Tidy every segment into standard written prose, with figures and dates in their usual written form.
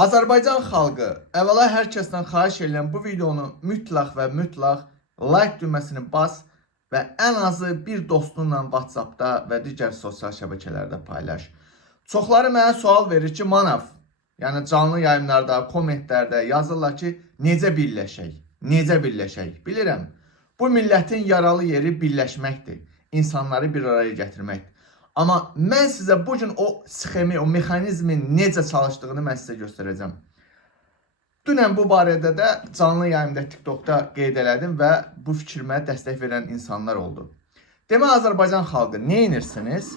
Azərbaycan xalqı, əvvəla hər kəsdən xahiş edirəm bu videonu mütləq və mütləq like düyməsini bas və ən azı bir dostunla WhatsAppda və digər sosial şəbəkələrdə paylaş. Çoxları mənə sual verir ki, Manav, yəni canlı yayımlarda, kommentlərdə yazırlar ki, necə birləşək? Necə birləşək? Bilirəm, bu millətin yaralı yeri birləşməkdir, insanları bir araya gətirməkdir. Amma mən sizə bugün o sxemi, o mexanizmin necə çalışdığını mən sizə göstərəcəm. Dünən bu barədə də canlı yayımda TikTokda qeyd elədim və bu fikrimə dəstək verən insanlar oldu. Demək, Azərbaycan xalqı nə edirsiniz?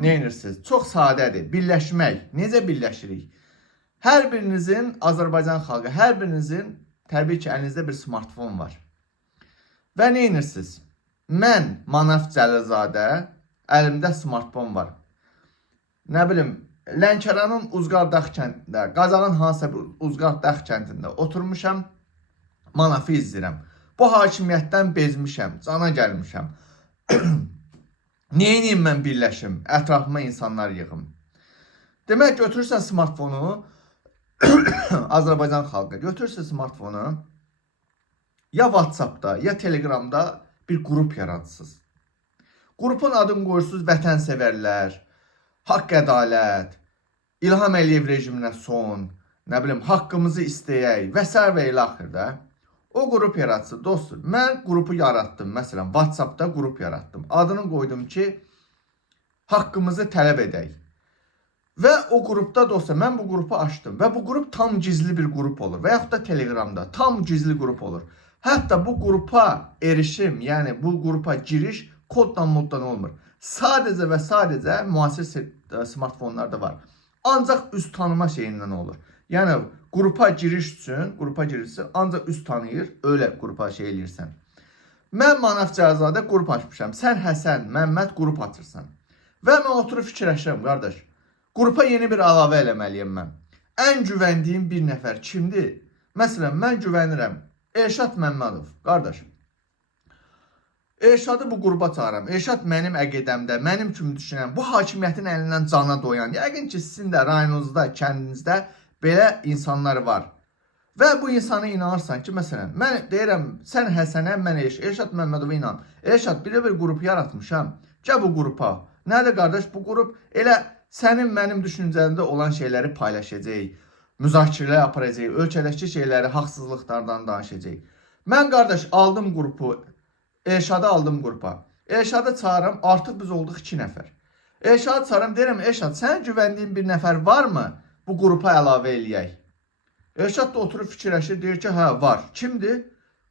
Nə edirsiniz? Çox sadədir. Birləşmək. Necə birləşirik? Hər birinizin, Azərbaycan xalqı, hər birinizin təbii ki, əlinizdə bir smartfon var. Və nə edirsiniz? Mən, Manav Cəlilzadə, əlimdə smartfon var. Nə bilim, Lənkəranın Uzqardağ kəndində, Qazaxın hansısa bir Uzqardağ kəndində oturmuşam, Manavı izləyirəm. Bu hakimiyyətdən bezmişəm, cana gəlmişəm. Neyiniyim mən birləşim, ətrafıma insanlar yığım. Demək, götürürsən smartfonu, Azərbaycan xalqı, götürürsən smartfonu, ya WhatsAppda, ya Telegramda bir qrup yaradırsınız. Qrupun adını qoyursunuz vətənsevərlər, haqq ədalət, İlham Əliyev rejiminə son, nə bilim, haqqımızı istəyək və s. və ilə axırda. O qrup yaratsın, dostlar. Mən qrupu yaratdım, məsələn, WhatsAppda qrup yaratdım. Adını qoydum ki, haqqımızı tələb edək. Və o qrupda, dostlar, mən bu qrupu açdım və bu qrup tam gizli bir qrup olur və yaxud da Telegramda tam gizli qrup olur. Hətta bu qrupa erişim, yəni bu qrupa giriş koddan moddan olmur. Sadəcə və sadəcə müasir smartfonlarda var. Ancaq üz tanıma şeyindən olur. Yəni qrupa giriş üçün, ancaq üz tanıyır, öyle qrupa şey eləyirsən. Mən Manav Cəlilzadə qrup açmışam. Sən Həsən, Məmməd qrup açırsan. Və mən oturub fikirləşirəm, qardaş. Qrupa yeni bir əlavə eləməliyəm mən. Ən güvəndiyim bir nəfər kimdir? Məsələn, mən güvənirəm Elşad Məmmədov, qardaş. Elşadı bu qrupa çağıram. Elşad mənim əqidəmdə, mənim kimi düşünən, bu hakimiyyətin əlindən cana doyan, yəqin ki, sizin də rayonunuzda, kəndinizdə belə insanlar var. Və bu insana inanırsan ki, məsələn, mən deyirəm, sən Həsənə, mən Elşad Məmmədova inan. Elşad, bir qrup yaratmışam. Gəl bu qrupa. Nədir, qardaş, bu qrup elə sənin, mənim düşüncəmdə olan şeyləri paylaşacaq, müzakirələr aparacaq, ölkədəki şeyləri, haqsızlıqlardan danışacaq. Mən, qardaş, aldım qrupu, Elşadı aldım qrupa. Elşadı çağıram, artıq biz olduq 2 nəfər. Elşadı çağıram, deyirəm, Elşad, sənin güvəndiyin bir nəfər varmı bu qrupa əlavə eləyək? Elşad da oturub fikirləşir, deyir ki, hə, var. Kimdir?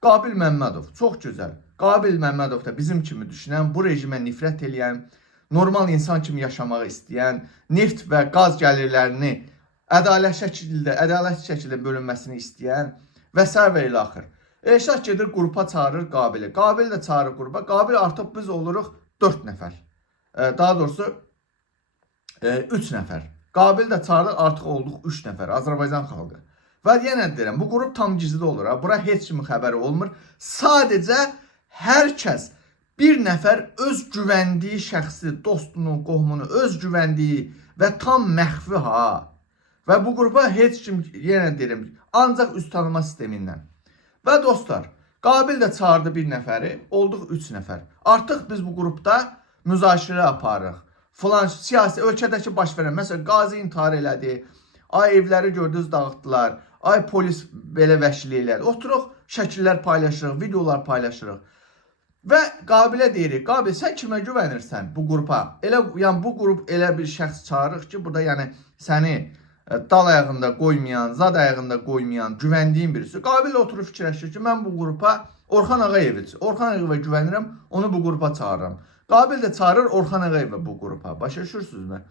Qabil Məmmədov. Çox gözəl. Qabil Məmmədov da bizim kimi düşünən, bu rejimə nifrət eləyən, normal insan kimi yaşamağı istəyən, neft və qaz gəlirlərini ədalətli şəkildə bölünməsini istəyən və s. və ilə axır. Elşad gedir qrupa çağırır Qabili. Qabil də çağırır qrupa. Qabil artıq biz oluruq 4 nəfər. Daha doğrusu 3 nəfər. Qabil də çağırır artıq olduq 3 nəfər. Azərbaycan xalqı. Və yenə deyirəm, bu qrup tam gizli olur. Bura heç kimin xəbəri olmur. Sadəcə hər kəs bir nəfər öz güvəndiyi şəxsi, dostunu, qohumunu, öz güvəndiyi və tam məxfi Və bu qrupa heç kim, yenə deyirəm, ancaq üz tanıma sistemindən. Və dostlar, Qabil də çağırdı bir nəfəri, olduq 3 nəfər. Artıq biz bu qrupda müzakirə aparırıq. Filan siyasi, ölkədəki baş verən, məsələn, qazi intihar elədi, ay evləri gördünüz dağıtdılar, ay polis belə vəhşilik elədi. Oturuq, şəkillər paylaşırıq, videolar paylaşırıq. Və Qabilə deyirik, Qabil, sən kimə güvənirsən bu qrupa? Yəni bu qrup elə bir şəxs çağırırıq ki, burada yəni səni dal ayağında qoymayan, zad ayağında qoymayan, güvəndiyin birisi. Qabil oturub fikirləşir ki, mən bu qrupa Orxan Ağayevə güvənirəm, onu bu qrupa çağırıram. Qabil də çağırır Orxan Ağayevə bu qrupa. Başa düşürsünüzmü?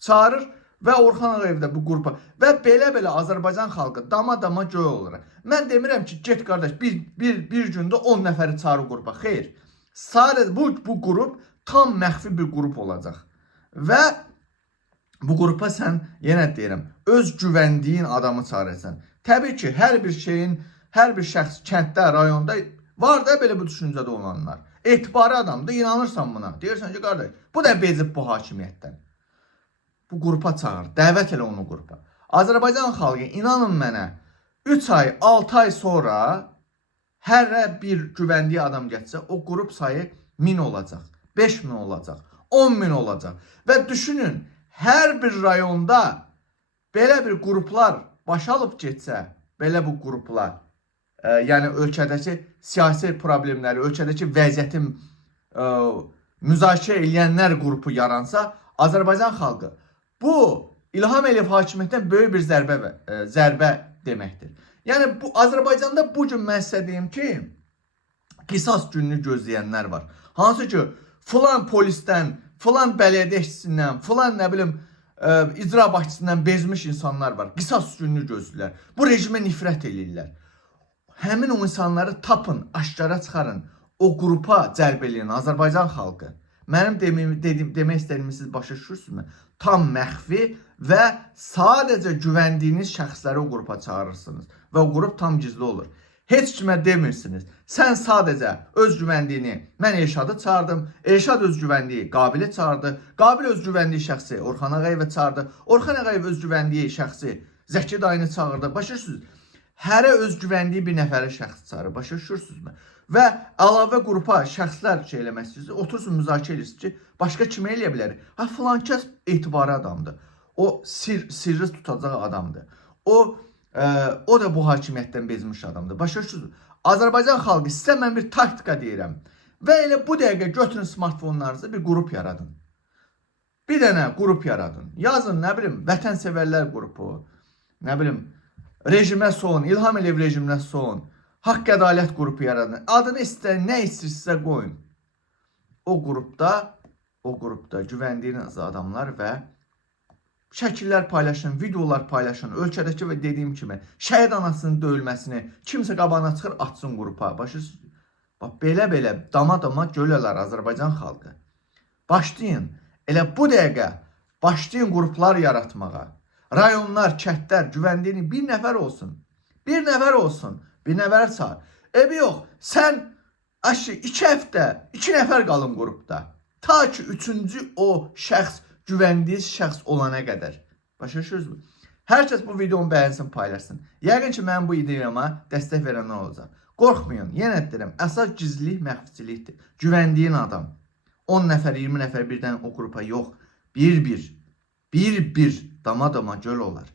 Çağırır və Orxan Ağayev də bu qrupa. Və belə Azərbaycan xalqı dama göy olur. Mən demirəm ki, get qardaş, bir gündə 10 nəfəri çağırır qrupa. Xeyr. Sadəcə bu qrup tam məxfi bir qrup olacaq. Və bu qrupa sən, yenə deyirəm, öz güvəndiyin adamı çağırırsan. Təbii ki, hər bir şeyin, hər bir şəxs kənddə, rayonda var da belə bu düşüncədə olanlar. Etibarı adamdır, inanırsan buna. Deyirsən ki, qardaş, bu da bezib bu hakimiyyətdən. Bu qrupa çağır, dəvət elə onu qrupa. Azərbaycan xalqı inanın mənə 3 ay, 6 ay sonra hər bir güvəndiyi adam getsə o qrup sayı 1000 olacaq, 5000 olacaq, 10.000 olacaq. Və düşünün, hər bir rayonda belə bir qruplar baş alıb getsə, belə bu qruplar, yəni ölkədəki siyasi problemləri, ölkədəki vəziyyəti müzakirə edənlər qrupu yaransa, Azərbaycan xalqı bu İlham Əliyev hakimiyyətindən böyük bir zərbə deməkdir. Yəni bu Azərbaycanda bu gün mən sizə deyim ki, qisas gününü gözləyənlər var. Hansı ki, filan polisdən, filan bələdiyyə işçisindən, filan nə bilim icra başçısından bezmiş insanlar var. Qisas gününü gözləyirlər. Bu rejimə nifrət edirlər. Həmin o insanları tapın, aşkara çıxarın. O qrupa cəlb eləyin Azərbaycan xalqı. Mənim demək istədiyimi siz başa düşürsünüzmü? Tam məxfi və sadəcə güvəndiyiniz şəxsləri o qrupa çağırırsınız. Və o qrup tam gizli olur. Heç kimə demirsiniz. Sən sadəcə öz güvəndiyini, mən Elşadı çağırdım. Elşad öz güvəndiyi Qabili çağırdı. Qabil öz güvəndiyi şəxsi Orxan Ağayevi çağırdı. Orxan Ağayev öz güvəndiyi şəxsi Zəki Dayını çağırdı. Başa düşürsünüz? Hərə öz güvəndiyi bir nəfəri şəxs çağırır. Başa düşürsünüzmü? Və əlavə qrupa şəxslər şey eləmək istəyirsiniz. Otursun müzakirə edirsiniz ki, başqa kimə eləyə bilər? Ha, filan kəs etibarı adamdır. O sirri tutacaq adamdır. O da bu hakimiyyətdən bezmiş adamdır. Başa düşürsünüz? Azərbaycan xalqı sizə mən bir taktika deyirəm. Və elə bu dəqiqə götürün smartfonlarınızı bir qrup yaradın. Bir dənə qrup yaradın. Yazın, nə bilim, vətənsevərlər qrupu, nə bilim, rejimə son, İlham Əliyev rejiminə son, haqq ədalət qrupu yaradın. Adını istəyin, nə istəyirsinizsə qoyun. O qrupda güvəndiyiniz adamlar və şəkillər paylaşın, videolar paylaşın. Ölkədəki və dediyim kimi şəhid anasının döyülməsini kimsə qabağına çıxır, atsın qrupa. Bax, belə dama-dama gölələr Azərbaycan xalqı. Başlayın, elə bu dəqiqə başlayın qruplar yaratmağa. Rayonlar, kətlər, güvəndiyini bir nəfər olsun. Bir nəfər olsun. Bir nəfər çağır. Ebi yox, sən 2 həftə, 2 nəfər qalın qrupda. Ta ki, 3-cü o şəxs, güvəndiyiniz şəxs olana qədər. Başa düşürsünüzmü? Hər kəs bu videonu bəyənsin, paylaşsın. Yəqin ki, mən bu ideyama dəstək verənlər olacaq. Qorxmayın, yenə deyirəm, əsas gizlilik məxfiçilikdir. Güvəndiyin adam. 10 nəfər, 20 nəfər birdən o qrupa yox. Bir dama-dama göl olar.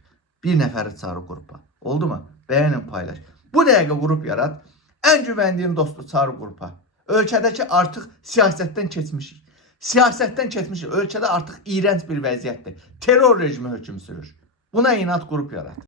Bir nəfəri çağır qrupa. Oldu mu? Bəyənin, paylaş. Bu dəqiqə qrup yarat. Ən güvəndiyin dostu çağır qrupa. Ölkədəki artıq siyasətdən keçmişik. Ölkədə artıq iyrənc bir vəziyyətdir. Terror rejimi hökm sürür. Buna inat qrup yarat.